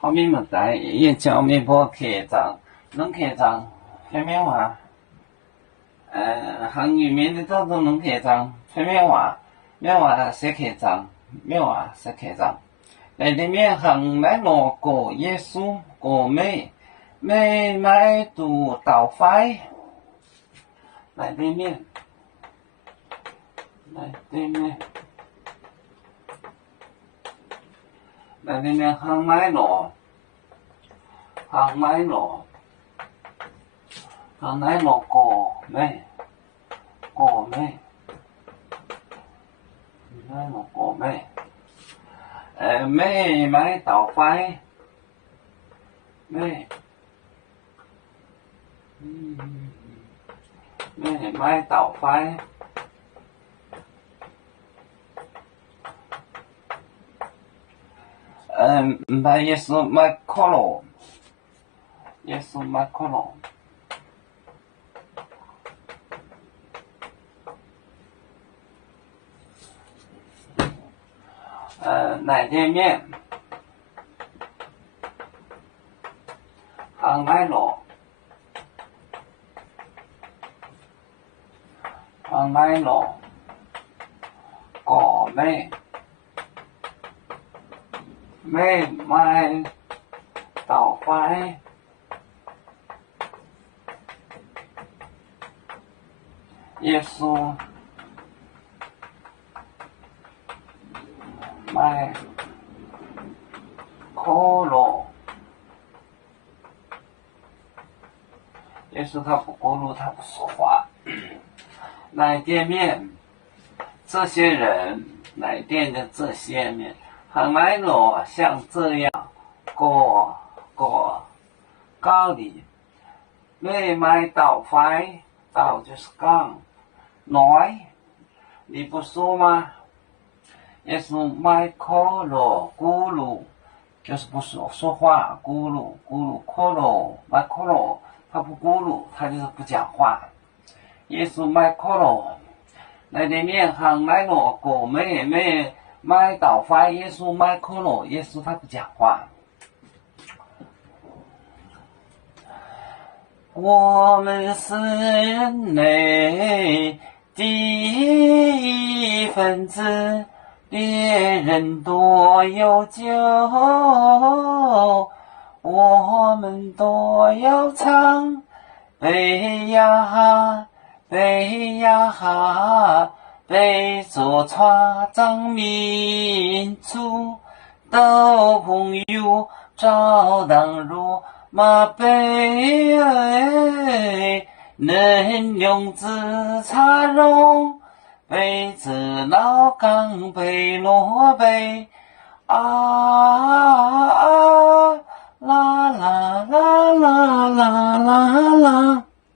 后面问题也叫面包客长，能客长，下面话，汉语面的多都能客长，下面话，面话谁客长，面话谁客长。来里面行来罗过耶稣过美，美买度倒坏。来里面，来里面。来里面行来罗，行来罗，行来罗过美，过美，行来罗过美。美买倒坏，美，美买倒坏。买耶稣买可乐，耶稣买可乐。奶店面，行来罗，行来罗，果美，美买倒坏，耶稣买可乐，耶稣他不过路，他不说话。奶店面，这些人，奶店的这些人，行来罗像这样过高里，美买倒坏，倒就是杠，nói，你不说吗？耶稣买可乐，咕噜就是不说话，咕噜可乐买可乐，他不咕噜，他就是不讲话。耶稣买可乐，那里面行来罗果美买倒坏，耶稣买可乐，耶稣他不讲话。我们是人类第一分子，别人多有酒，我们都要唱北呀北呀北做船长民族的朋友照当如马背能用自茶容背着老岗背罗背啊